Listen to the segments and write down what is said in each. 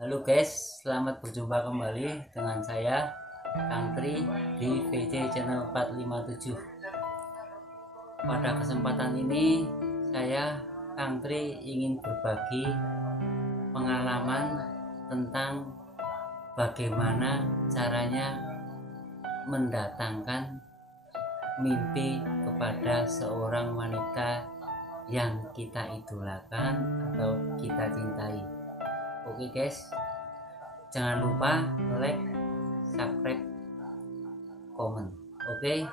Halo guys, selamat berjumpa kembali dengan saya Kang Tri di VC Channel 457. Pada kesempatan ini saya Kang Tri ingin berbagi pengalaman tentang bagaimana caranya mendatangkan mimpi kepada seorang wanita yang kita idolakan atau kita cintai. Oke guys, jangan lupa like, subscribe, komen. Oke.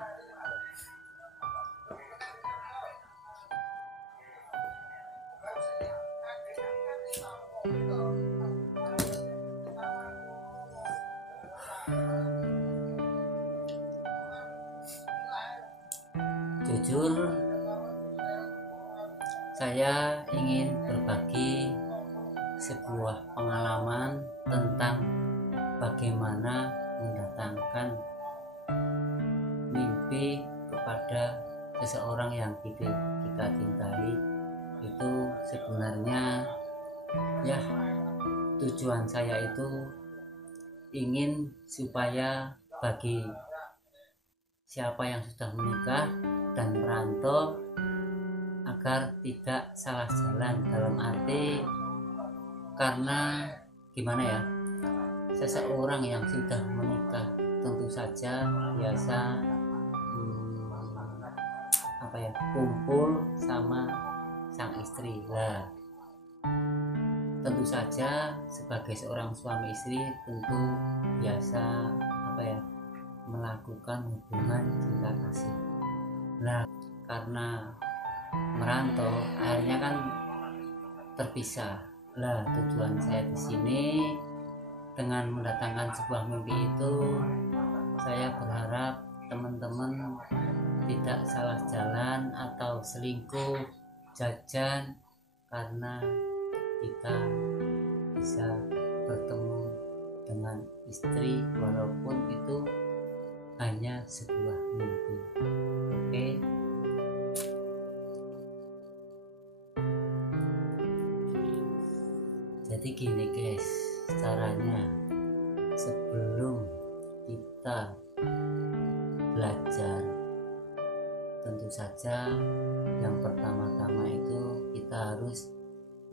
Jujur, saya ingin berbagi sebuah pengalaman tentang bagaimana mendatangkan mimpi kepada seseorang yang kita cintai. Itu sebenarnya ya, tujuan saya itu ingin supaya bagi siapa yang sudah menikah dan merantau agar tidak salah jalan, dalam arti karena gimana ya, seseorang yang sudah menikah tentu saja biasa kumpul sama sang istri lah. Tentu saja sebagai seorang suami istri tentu biasa melakukan hubungan cinta kasih. Nah, karena merantau akhirnya kan terpisah. Lah, tujuan saya di sini dengan mendatangkan sebuah mimpi itu, saya berharap teman-teman tidak salah jalan atau selingkuh, jajan, karena kita bisa bertemu dengan istri walaupun itu hanya sebuah mimpi. Oke. Jadi gini guys, caranya sebelum kita belajar, tentu saja yang pertama-tama itu kita harus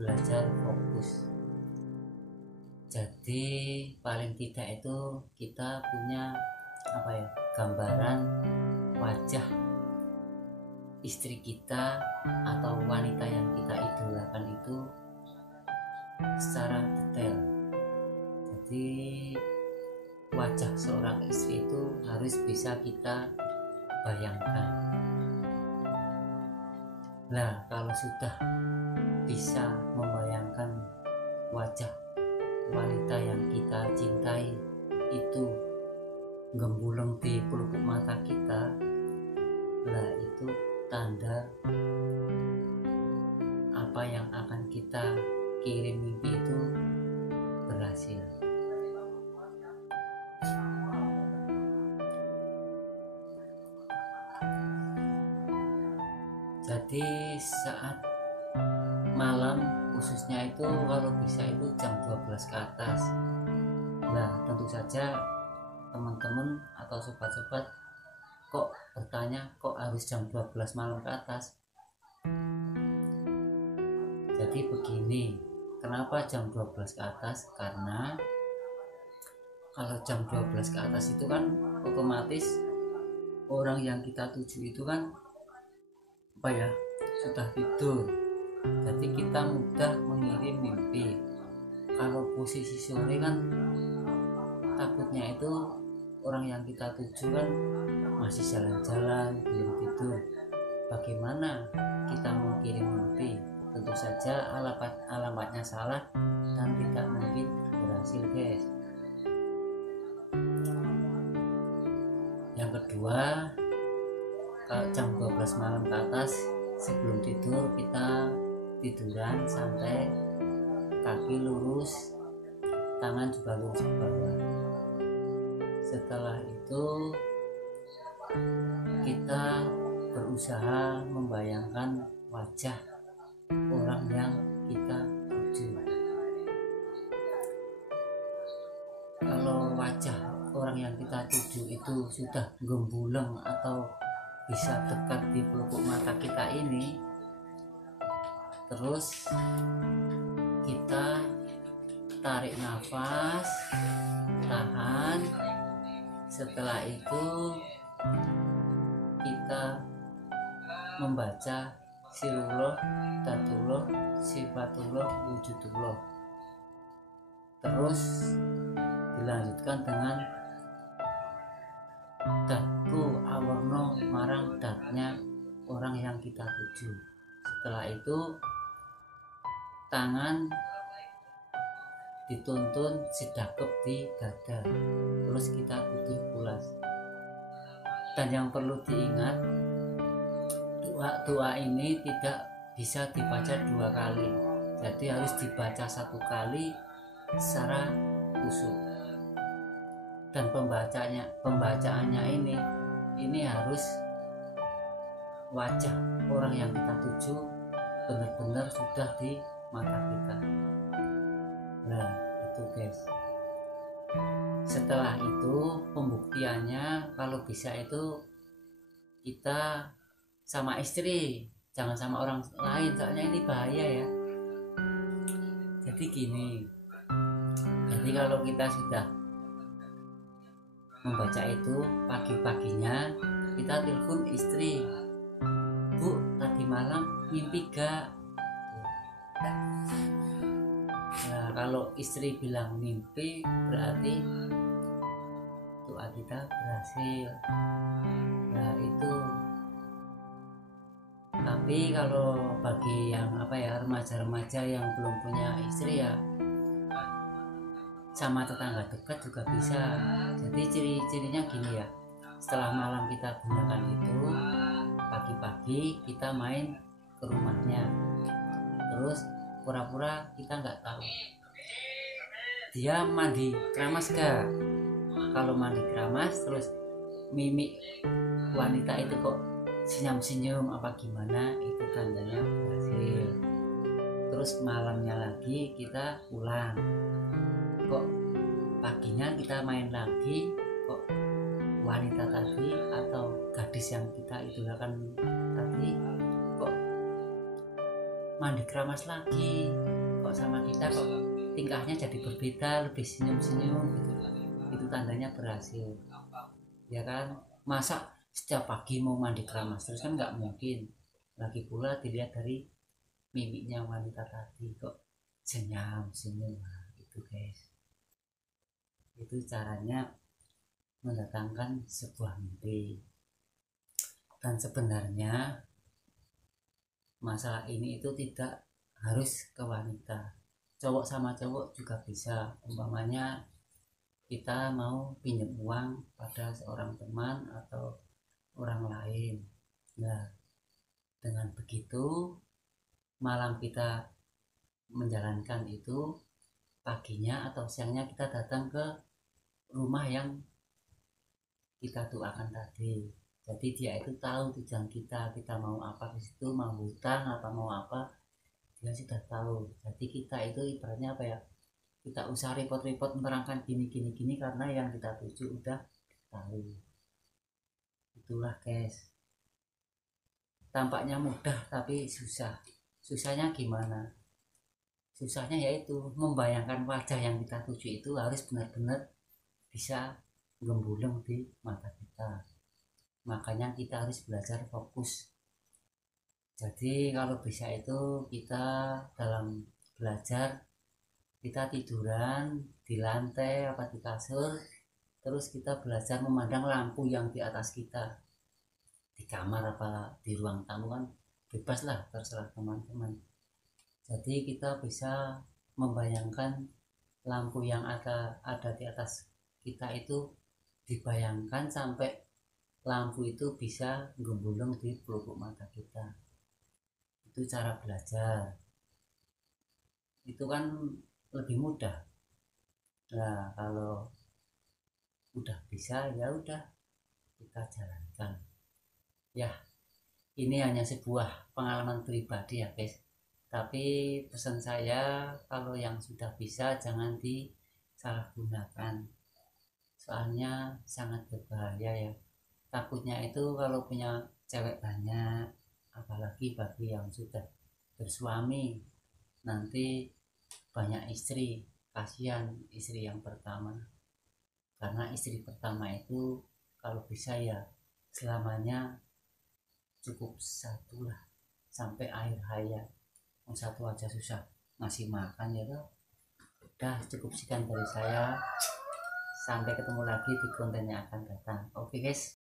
belajar fokus. Jadi paling tidak itu kita punya gambaran wajah istri kita atau wanita yang kita idolakan itu secara detail. Jadi wajah seorang istri itu harus bisa kita bayangkan. Nah, kalau sudah bisa membayangkan wajah wanita yang kita cintai itu gembuleng di pelupuk mata kita, lah itu tanda apa yang akan kita kirim mimpi itu berhasil. Jadi saat malam khususnya itu kalau bisa itu jam 12 ke atas. Nah, tentu saja teman-teman atau sobat-sobat kok bertanya kok harus jam 12 malam ke atas. Jadi begini, kenapa jam 12 ke atas? Karena kalau jam 12 ke atas itu kan otomatis orang yang kita tuju itu kan sudah tidur. Jadi kita mudah mengirim mimpi. Kalau posisi sore kan takutnya itu orang yang kita tuju kan masih jalan-jalan, belum tidur. Bagaimana kita mengirim mimpi? Tentu saja alamatnya salah dan tidak mungkin berhasil guys. Yang kedua, kalau jam 12 malam ke atas sebelum tidur kita tiduran santai, kaki lurus, tangan juga lurus ke bawah. Setelah itu kita berusaha membayangkan wajah orang yang kita tuju. kita tuju itu sudah gembuleng atau bisa dekat di pelupuk mata kita ini, terus kita tarik nafas, tahan. Setelah itu kita membaca Sirullah, Datullah, Sifatullah, Wujudullah. Terus dilanjutkan dengan datku awarno marang datnya orang yang kita tuju. Setelah itu tangan dituntun sidakep di dada, terus kita tutup pulas. Dan yang perlu diingat, doa ini tidak bisa dibaca 2 kali, jadi harus dibaca 1 kali secara khusyuk. Dan pembacaannya ini harus wajah orang yang kita tuju benar-benar sudah di mata kita. Nah itu guys. Setelah itu pembuktiannya kalau bisa itu kita sama istri, jangan sama orang lain, soalnya ini bahaya ya. Jadi gini, jadi kalau kita sudah membaca itu pagi-paginya, kita telepon istri, Bu, tadi malam mimpi gak? Nah kalau istri bilang mimpi, berarti doa kita berhasil. Nah itu. Tapi kalau bagi yang remaja-remaja yang belum punya istri ya, sama tetangga dekat juga bisa. Jadi ciri-cirinya gini ya, setelah malam kita gunakan itu, pagi-pagi kita main ke rumahnya, terus pura-pura kita nggak tahu dia mandi keramas gak. Kalau mandi keramas terus mimik wanita itu kok senyum-senyum apa gimana, itu tandanya berhasil. Terus malamnya lagi kita ulang, kok paginya kita main lagi, kok wanita tadi atau gadis yang kita idolakan tadi kok mandi keramas lagi, kok sama kita kok tingkahnya jadi berbeda, lebih senyum-senyum gitu. Itu tandanya berhasil ya kan. Masa setiap pagi mau mandi keramas terus kan nggak mungkin. Lagi pula dilihat dari mimiknya wanita tadi kok senyum-senyum. Nah, itu guys, itu caranya mendatangkan sebuah mimpi. Dan sebenarnya masalah ini itu tidak harus ke wanita, cowok sama cowok juga bisa. Umpamanya kita mau pinjam uang pada seorang teman atau orang lain, nah dengan begitu malam kita menjalankan itu, paginya atau siangnya kita datang ke rumah yang kita doakan tadi. Jadi dia itu tahu tujuan kita mau apa di situ, mau hutang atau mau apa, dia sudah tahu. Jadi kita itu ibaratnya apa ya, kita usah repot-repot menerangkan gini karena yang kita tuju udah tahu. Itulah guys, tampaknya mudah tapi susah. Susahnya gimana? Susahnya yaitu membayangkan wajah yang kita tuju itu harus benar-benar bisa gembuleng di mata kita. Makanya kita harus belajar fokus. Jadi kalau bisa itu kita dalam belajar, kita tiduran di lantai apa di kasur, terus kita belajar memandang lampu yang di atas kita, di kamar apa di ruang tamu kan bebas lah, terserah teman-teman. Jadi kita bisa membayangkan lampu yang ada di atas kita itu, dibayangkan sampai lampu itu bisa gembuleng di pelupuk mata kita. Itu cara belajar, itu kan lebih mudah. Nah kalau udah bisa ya udah kita jalankan ya. Ini hanya sebuah pengalaman pribadi ya guys, tapi pesan saya kalau yang sudah bisa jangan disalahgunakan. soalnya sangat berbahaya ya. Takutnya itu kalau punya cewek banyak, apalagi bagi yang sudah bersuami, nanti banyak istri, kasihan istri yang pertama. Karena istri pertama itu kalau bisa ya selamanya cukup satu lah, sampai akhir hayat. Yang satu aja susah ngasih makan ya toh. Udah, cukup sekian dari saya. Sampai ketemu lagi di konten yang akan datang. Oke guys.